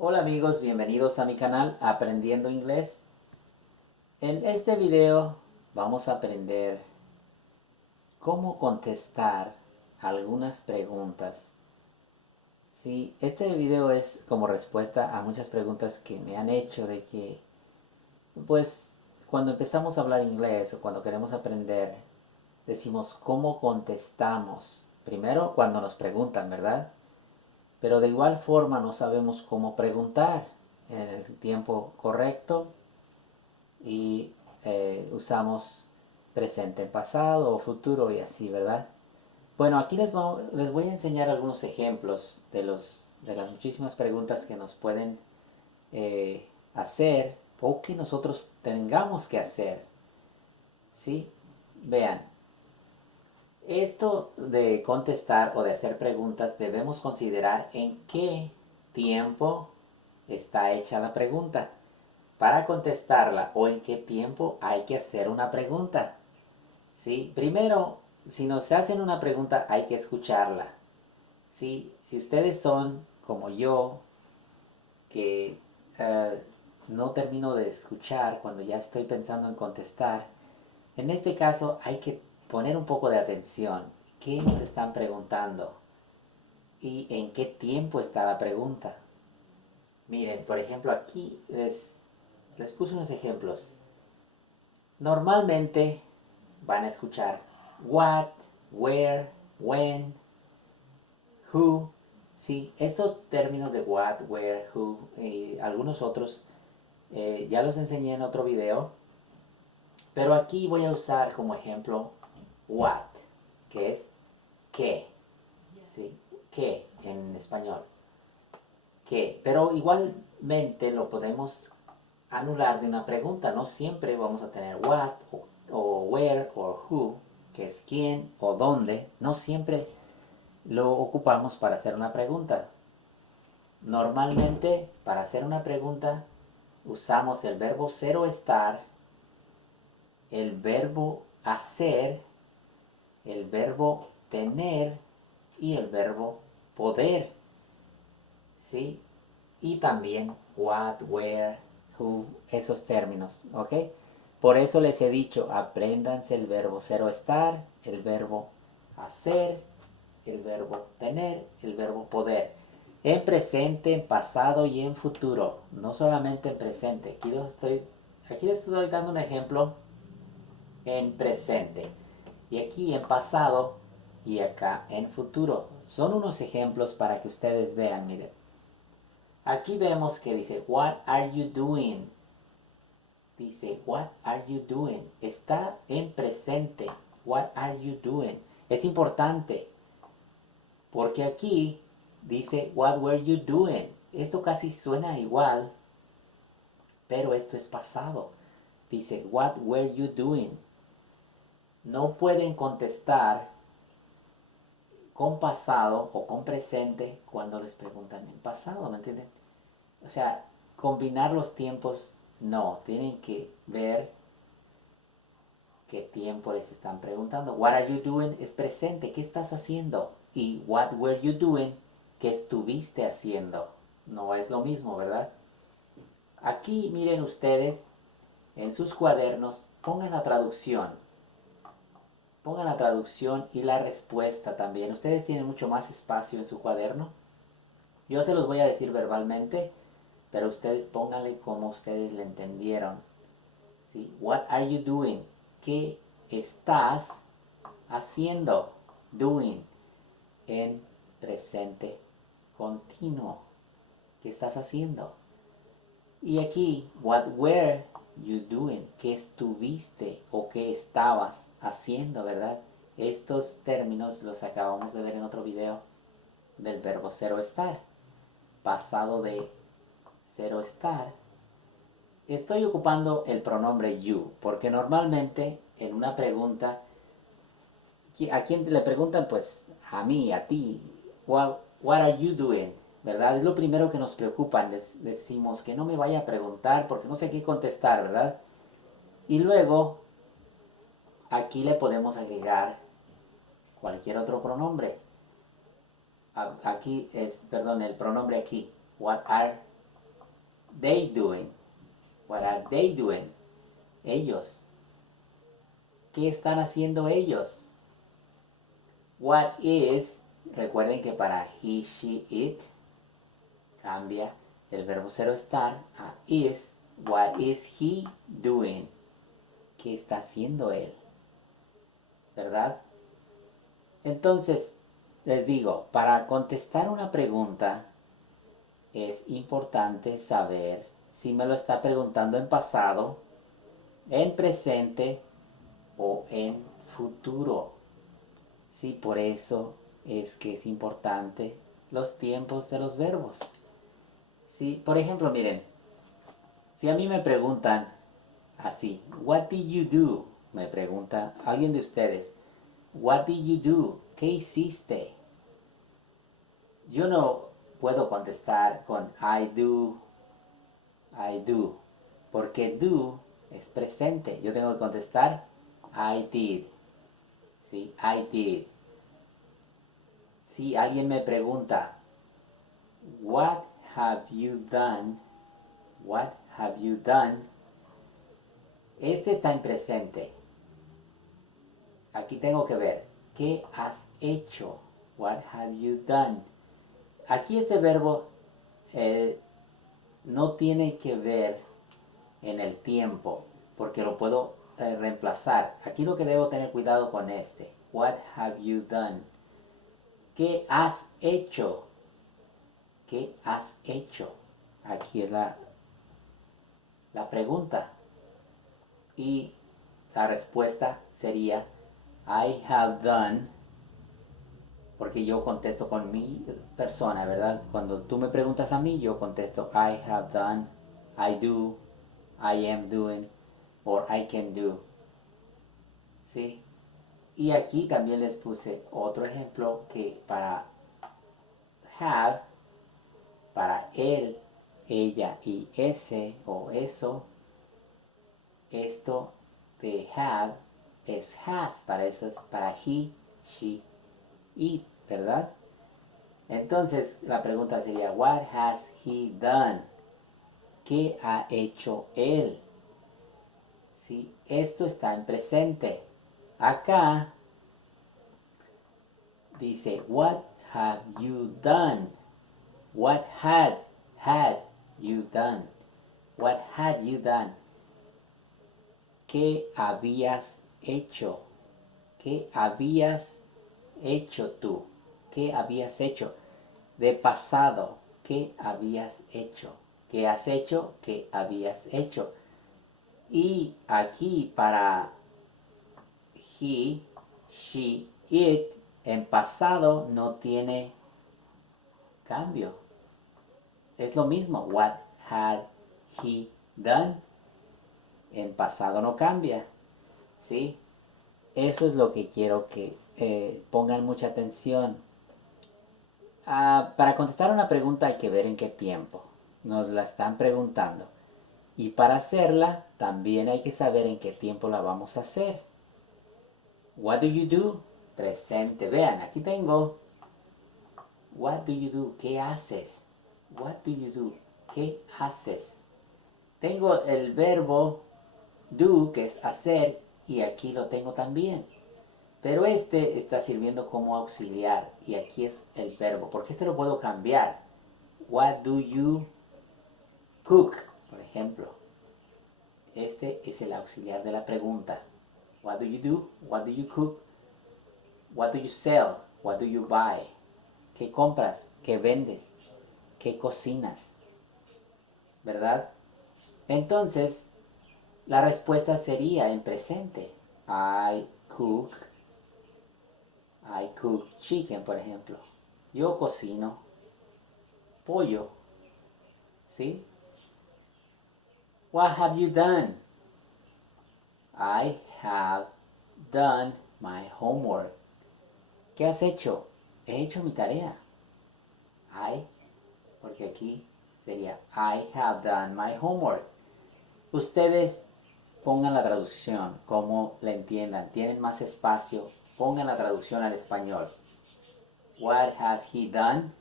Hola amigos, bienvenidos a mi canal Aprendiendo Inglés. En este video vamos a aprender cómo contestar algunas preguntas. Sí, este video es como respuesta a muchas preguntas que me han hecho de que, pues, cuando empezamos a hablar inglés o cuando queremos aprender, decimos cómo contestamos. Primero cuando nos preguntan, ¿verdad? Pero de igual forma no sabemos cómo preguntar en el tiempo correcto y usamos presente en pasado o futuro y así, ¿verdad? Bueno, aquí les voy a enseñar algunos ejemplos de las muchísimas preguntas que nos pueden hacer o que nosotros tengamos que hacer, ¿sí? Vean, esto de contestar o de hacer preguntas debemos considerar en qué tiempo está hecha la pregunta para contestarla o en qué tiempo hay que hacer una pregunta. ¿Sí? Primero, si nos hacen una pregunta hay que escucharla. ¿Sí? Si ustedes son como yo, que no termino de escuchar cuando ya estoy pensando en contestar, en este caso hay que poner un poco de atención. ¿Qué nos están preguntando? ¿Y en qué tiempo está la pregunta? Miren, por ejemplo, aquí les puse unos ejemplos. Normalmente van a escuchar what, where, when, who. Sí, esos términos de what, where, who y algunos otros ya los enseñé en otro video. Pero aquí voy a usar como ejemplo what, que es qué. ¿Sí? ¿Qué en español? ¿Qué? Pero igualmente lo podemos anular de una pregunta. No siempre vamos a tener what o where o who, que es quién o dónde. No siempre lo ocupamos para hacer una pregunta. Normalmente para hacer una pregunta usamos el verbo ser o estar, el verbo hacer, el verbo tener y el verbo poder. ¿Sí? Y también what, where, who, esos términos, ¿ok? Por eso les he dicho, apréndanse el verbo ser o estar, el verbo hacer, el verbo tener, el verbo poder. En presente, en pasado y en futuro, no solamente en presente. Aquí les estoy dando un ejemplo en presente. Y aquí en pasado y acá en futuro. Son unos ejemplos para que ustedes vean, miren. Aquí vemos que dice, what are you doing? Dice, what are you doing? Está en presente. What are you doing? Es importante porque aquí dice, what were you doing? Esto casi suena igual, pero esto es pasado. Dice, what were you doing? No pueden contestar con pasado o con presente cuando les preguntan en pasado, ¿me entienden? O sea, combinar los tiempos no, tienen que ver qué tiempo les están preguntando. What are you doing es presente, ¿qué estás haciendo? Y what were you doing, ¿qué estuviste haciendo? No es lo mismo, ¿verdad? Aquí miren ustedes en sus cuadernos, pongan la traducción. Pongan la traducción y la respuesta también. Ustedes tienen mucho más espacio en su cuaderno. Yo se los voy a decir verbalmente, pero ustedes pónganle como ustedes le entendieron. ¿Sí? What are you doing? ¿Qué estás haciendo? Doing en presente continuo. ¿Qué estás haciendo? Y aquí, what were you doing? ¿Qué estuviste o qué estabas haciendo, verdad? Estos términos los acabamos de ver en otro video del verbo ser o estar. Pasado de ser o estar. Estoy ocupando el pronombre you, porque normalmente en una pregunta, ¿a quién le preguntan? Pues a mí, a ti. What are you doing? ¿Verdad? Es lo primero que nos preocupa. Decimos que no me vaya a preguntar porque no sé qué contestar, ¿verdad? Y luego, aquí le podemos agregar cualquier otro pronombre. Aquí es, perdón, el pronombre aquí. What are they doing? What are they doing? Ellos. ¿Qué están haciendo ellos? What is, recuerden que para he, she, it, cambia el verbo ser o estar a is. What is he doing? ¿Qué está haciendo él? ¿Verdad? Entonces, les digo, para contestar una pregunta es importante saber si me lo está preguntando en pasado, en presente o en futuro. Sí, por eso es que es importante los tiempos de los verbos. Sí, por ejemplo, miren, si a mí me preguntan así, what did you do? Me pregunta alguien de ustedes, what did you do? ¿Qué hiciste? Yo no puedo contestar con I do, porque do es presente. Yo tengo que contestar I did. ¿Sí? I did. Si alguien me pregunta, what have you done? What have you done? Este está en presente. Aquí tengo que ver, ¿qué has hecho? What have you done? Aquí este verbo no tiene que ver en el tiempo, porque lo puedo reemplazar. Aquí lo que debo tener cuidado con este. What have you done? ¿Qué has hecho? ¿Qué has hecho? Aquí es la pregunta. Y la respuesta sería I have done, porque yo contesto con mi persona, ¿verdad? Cuando tú me preguntas a mí, yo contesto I have done, I do, I am doing, or I can do. ¿Sí? Y aquí también les puse otro ejemplo que para have, para él, ella y ese o eso, esto de have es has, para eso es para he, she, it, ¿verdad? Entonces la pregunta sería, what has he done? ¿Qué ha hecho él? ¿Sí? Esto está en presente. Acá dice, what have you done? What had you done? What had you done? ¿Qué habías hecho? ¿Qué habías hecho tú? ¿Qué habías hecho? De pasado, ¿qué habías hecho? ¿Qué has hecho? ¿Qué habías hecho? Y aquí para he, she, it, en pasado no tiene cambio. Es lo mismo. What had he done? En pasado no cambia. ¿Sí? Eso es lo que quiero que pongan mucha atención. Para contestar una pregunta hay que ver en qué tiempo nos la están preguntando. Y para hacerla también hay que saber en qué tiempo la vamos a hacer. What do you do? Presente. Vean, aquí tengo. What do you do? ¿Qué haces? What do you do? ¿Qué haces? Tengo el verbo do, que es hacer, y aquí lo tengo también. Pero este está sirviendo como auxiliar, y aquí es el verbo, porque este lo puedo cambiar. What do you cook? Por ejemplo. Este es el auxiliar de la pregunta. What do you do? What do you cook? What do you sell? What do you buy? ¿Qué compras? ¿Qué vendes? ¿Qué cocinas? ¿Verdad? Entonces, la respuesta sería en presente. I cook chicken, por ejemplo. Yo cocino pollo. ¿Sí? What have you done? I have done my homework. ¿Qué has hecho? He hecho mi tarea. Porque aquí sería I have done my homework. Ustedes pongan la traducción como la entiendan. Tienen más espacio. Pongan la traducción al español. What has he done?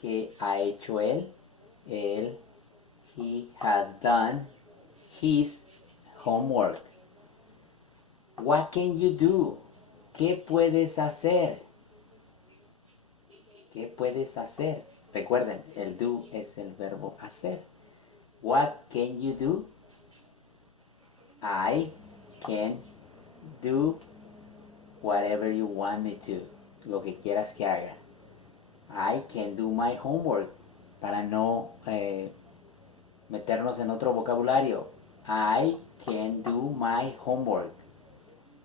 ¿Qué ha hecho él? Él, He has done his homework. What can you do? ¿Qué puedes hacer? ¿Qué puedes hacer? Recuerden, el do es el verbo hacer. What can you do? I can do whatever you want me to. Lo que quieras que haga. I can do my homework. Para no meternos en otro vocabulario. I can do my homework.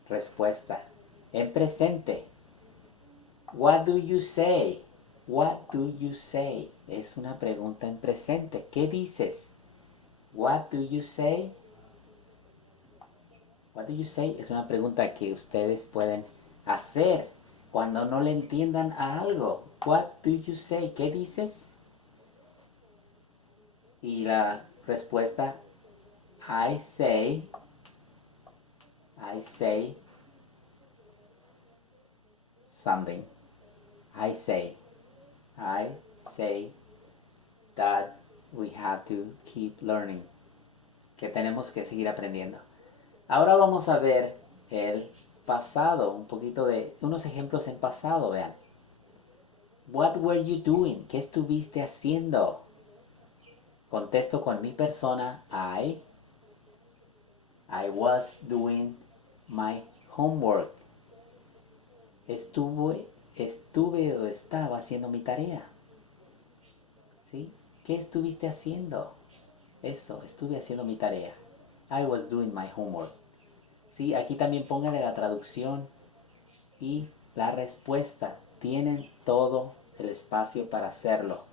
Respuesta. En presente. What do you say? What do you say? Es una pregunta en presente. ¿Qué dices? What do you say? What do you say? Es una pregunta que ustedes pueden hacer cuando no le entiendan a algo. What do you say? ¿Qué dices? Y la respuesta, I say something. I say that we have to keep learning. Que tenemos que seguir aprendiendo. Ahora vamos a ver el pasado, un poquito de unos ejemplos en pasado, vean. What were you doing? ¿Qué estuviste haciendo? Contesto con mi persona, I was doing my homework. Estuve o estaba haciendo mi tarea. ¿Sí? ¿Qué estuviste haciendo? Eso, estuve haciendo mi tarea. I was doing my homework. ¿Sí? Aquí también pónganle la traducción y la respuesta. Tienen todo el espacio para hacerlo.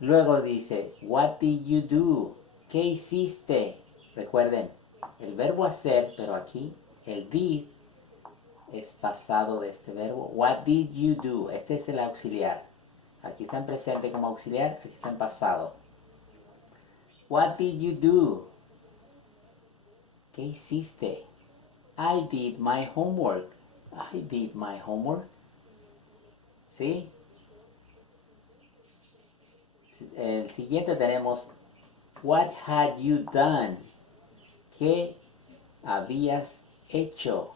Luego dice, what did you do? ¿Qué hiciste? Recuerden, el verbo hacer, pero aquí el did es pasado de este verbo. What did you do? Este es el auxiliar. Aquí está en presente como auxiliar, aquí está en pasado. What did you do? ¿Qué hiciste? I did my homework. I did my homework. ¿Sí? El siguiente tenemos what had you done? ¿Qué habías hecho?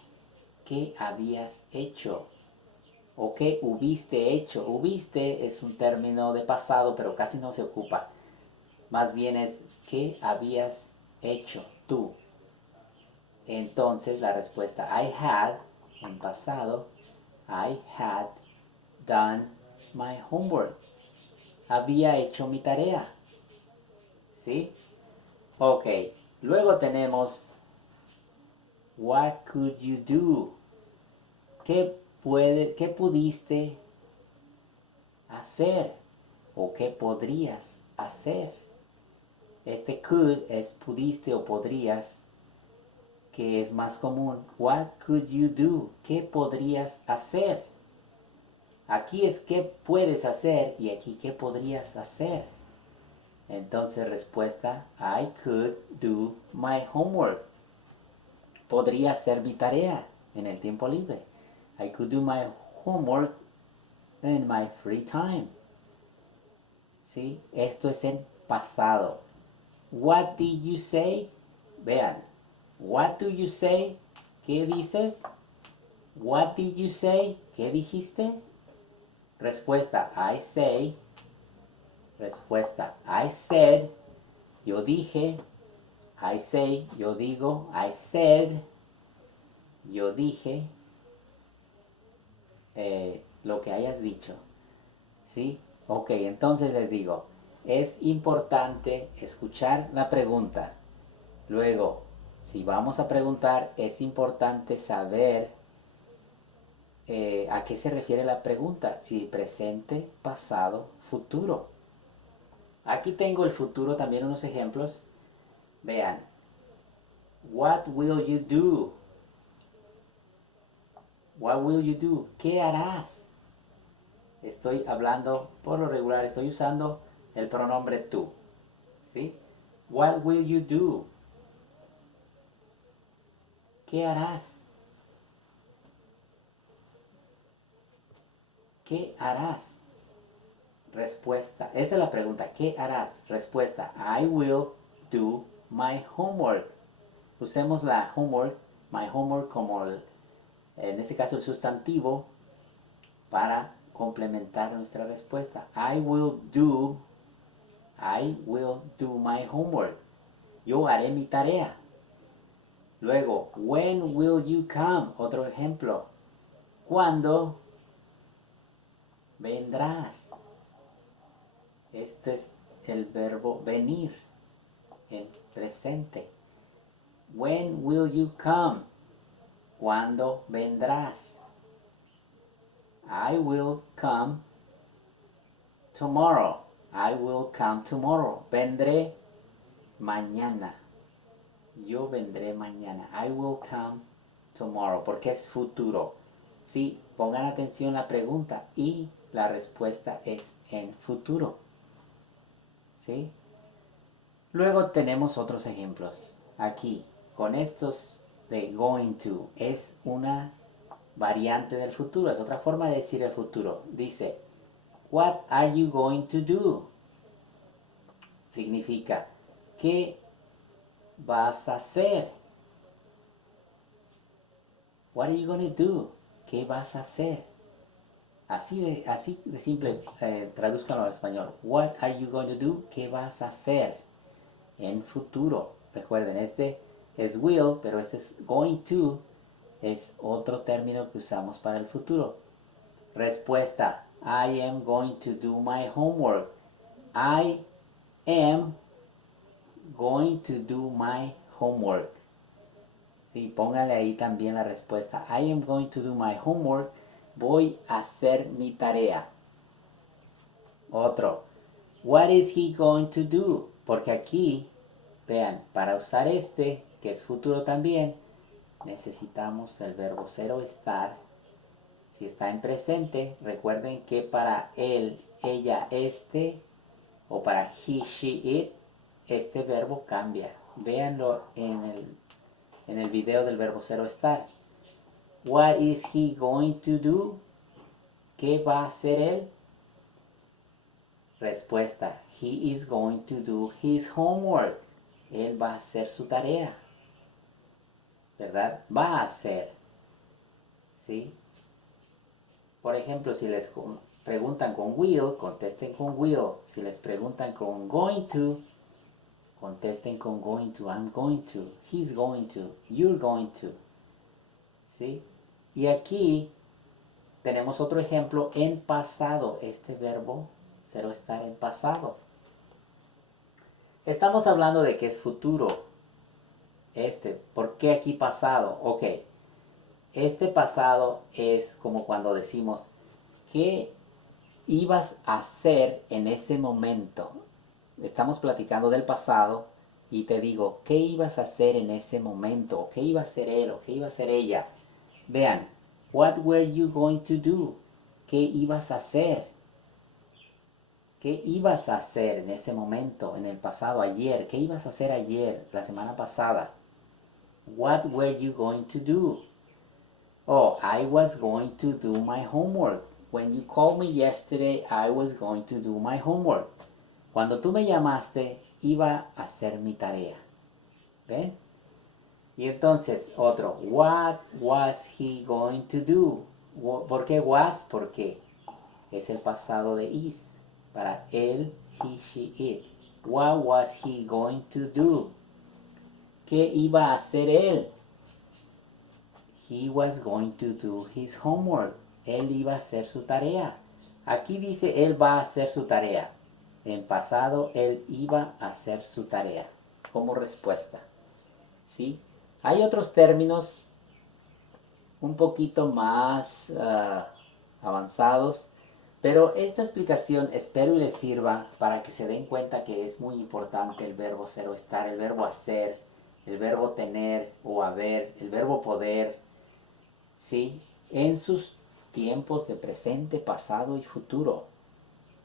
¿Qué habías hecho? ¿O qué hubiste hecho? Hubiste es un término de pasado, pero casi no se ocupa. Más bien es ¿qué habías hecho tú? Entonces la respuesta I had, en pasado, I had done my homework. Había hecho mi tarea. ¿Sí? Ok. Luego tenemos what could you do? ¿Qué pudiste hacer? ¿O qué podrías hacer? Este could es pudiste o podrías, que es más común. What could you do? ¿Qué podrías hacer? Aquí es qué puedes hacer y aquí qué podrías hacer. Entonces respuesta, I could do my homework. Podría hacer mi tarea en el tiempo libre. I could do my homework in my free time. ¿Sí? Esto es en pasado. What did you say? Vean. What do you say? ¿Qué dices? What did you say? ¿Qué dijiste? Respuesta, I say. Respuesta, I said. Yo dije. I say, yo digo. I said. Yo dije. Lo que hayas dicho. ¿Sí? Ok, entonces les digo, es importante escuchar la pregunta. Luego, si vamos a preguntar, es importante saber a qué se refiere la pregunta. Si presente, pasado, futuro. Aquí tengo el futuro, también unos ejemplos. Vean. What will you do? What will you do? ¿Qué harás? Estoy hablando, por lo regular, estoy usando el pronombre tú. ¿Sí? What will you do? ¿Qué harás? ¿Qué harás? Respuesta. Esta es la pregunta. ¿Qué harás? Respuesta. I will do my homework. Usemos la homework, my homework como en este caso el sustantivo para complementar nuestra respuesta. I will do my homework. Yo haré mi tarea. Luego, when will you come? Otro ejemplo. ¿Cuándo vendrás? Este es el verbo venir en presente. When will you come? ¿Cuándo vendrás? I will come tomorrow. I will come tomorrow. Vendré mañana. Yo vendré mañana. I will come tomorrow. Porque es futuro. Sí, pongan atención a la pregunta y la respuesta es en futuro. ¿Sí? Luego tenemos otros ejemplos. Aquí, con estos de going to, es una variante del futuro. Es otra forma de decir el futuro. Dice, what are you going to do? Significa, ¿qué vas a hacer? What are you going to do? ¿Qué vas a hacer? Así de simple, tradúzcanlo al español. What are you going to do? ¿Qué vas a hacer? En futuro. Recuerden, este es will, pero este es going to. Es otro término que usamos para el futuro. Respuesta. I am going to do my homework. I am going to do my homework. Sí, póngale ahí también la respuesta. I am going to do my homework. Voy a hacer mi tarea. Otro. What is he going to do? Porque aquí, vean, para usar este, que es futuro también, necesitamos el verbo ser o estar. Si está en presente, recuerden que para él, ella, este, o para he, she, it, este verbo cambia. Véanlo en el video del verbo ser o estar. What is he going to do? ¿Qué va a hacer él? Respuesta. He is going to do his homework. Él va a hacer su tarea. ¿Verdad? Va a hacer. ¿Sí? Por ejemplo, si les preguntan con will, contesten con will. Si les preguntan con going to, contesten con going to. I'm going to. He's going to. You're going to. ¿Sí? Y aquí tenemos otro ejemplo en pasado. Este verbo ser o estar en pasado. Estamos hablando de que es futuro. ¿Por qué aquí pasado? Ok. Este pasado es como cuando decimos, ¿qué ibas a hacer en ese momento? Estamos platicando del pasado y te digo, ¿qué ibas a hacer en ese momento? ¿O qué iba a hacer él? ¿O qué iba a hacer ella? Vean, what were you going to do? ¿Qué ibas a hacer? ¿Qué ibas a hacer en ese momento, en el pasado, ayer? ¿Qué ibas a hacer ayer, la semana pasada? What were you going to do? Oh, I was going to do my homework. When you called me yesterday, I was going to do my homework. Cuando tú me llamaste, iba a hacer mi tarea. ¿Ven? Y entonces, otro. What was he going to do? ¿Por qué was? Porque es el pasado de is. Para él, he, she, it. What was he going to do? ¿Qué iba a hacer él? He was going to do his homework. Él iba a hacer su tarea. Aquí dice él va a hacer su tarea. En pasado, él iba a hacer su tarea. Como respuesta. ¿Sí? Hay otros términos un poquito más avanzados. Pero esta explicación espero les sirva para que se den cuenta que es muy importante el verbo ser o estar, el verbo hacer, el verbo tener o haber, el verbo poder, ¿sí? En sus tiempos de presente, pasado y futuro.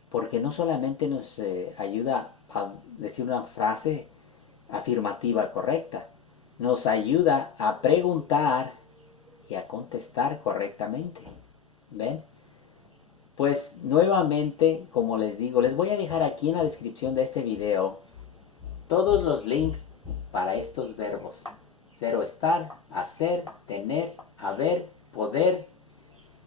Porque no solamente nos ayuda a decir una frase afirmativa correcta, nos ayuda a preguntar y a contestar correctamente. ¿Ven? Pues nuevamente, como les digo, les voy a dejar aquí en la descripción de este video todos los links para estos verbos. Ser o estar, hacer, tener, haber, poder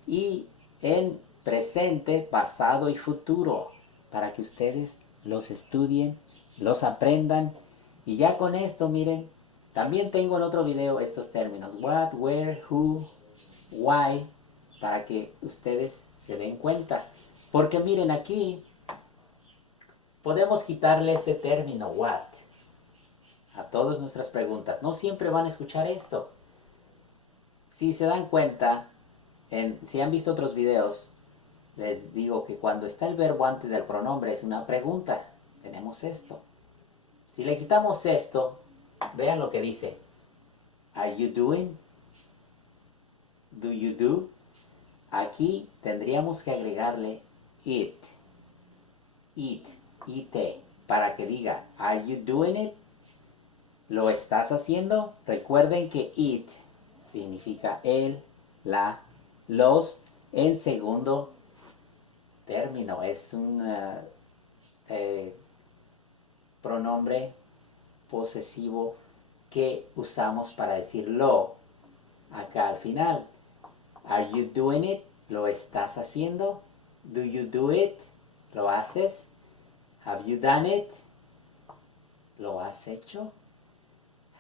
y en presente, pasado y futuro, para que ustedes los estudien, los aprendan. Y ya con esto, miren, también tengo en otro video estos términos: what, where, who, why, para que ustedes se den cuenta. Porque miren, aquí podemos quitarle este término what a todas nuestras preguntas. No siempre van a escuchar esto. Si se dan cuenta, si han visto otros videos, les digo que cuando está el verbo antes del pronombre es una pregunta. Tenemos esto. Si le quitamos esto, vean lo que dice. Are you doing? Do you do? Aquí tendríamos que agregarle it. It. It. Para que diga, are you doing it? ¿Lo estás haciendo? Recuerden que it significa el, la, los en segundo término. Es un pronombre posesivo que usamos para decir lo acá al final. Are you doing it? ¿Lo estás haciendo? Do you do it? ¿Lo haces? Have you done it? ¿Lo has hecho?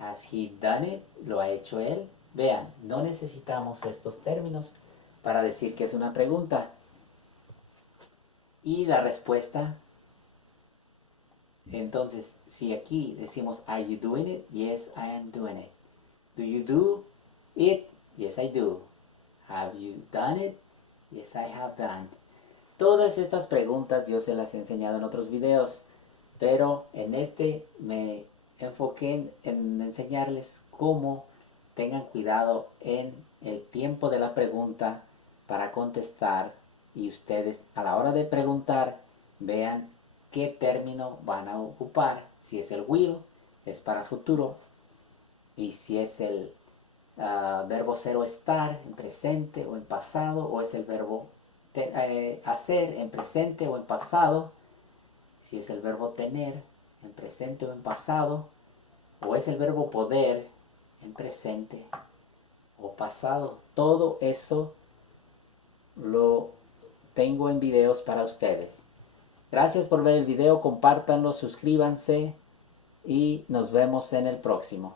Has he done it? ¿Lo ha hecho él? Vean, no necesitamos estos términos para decir que es una pregunta. Y la respuesta, entonces, si aquí decimos, are you doing it? Yes, I am doing it. Do you do it? Yes, I do. Have you done it? Yes, I have done. Todas estas preguntas yo se las he enseñado en otros videos, pero en este me enfoqué en enseñarles cómo tengan cuidado en el tiempo de la pregunta para contestar, y ustedes a la hora de preguntar vean qué término van a ocupar. Si es el will, es para futuro, y si es el verbo ser o estar en presente o en pasado, o es el verbo hacer en presente o en pasado, si es el verbo tener en presente o en pasado, o es el verbo poder en presente o pasado. Todo eso lo tengo en videos para ustedes. Gracias por ver el video, compártanlo, suscríbanse y nos vemos en el próximo.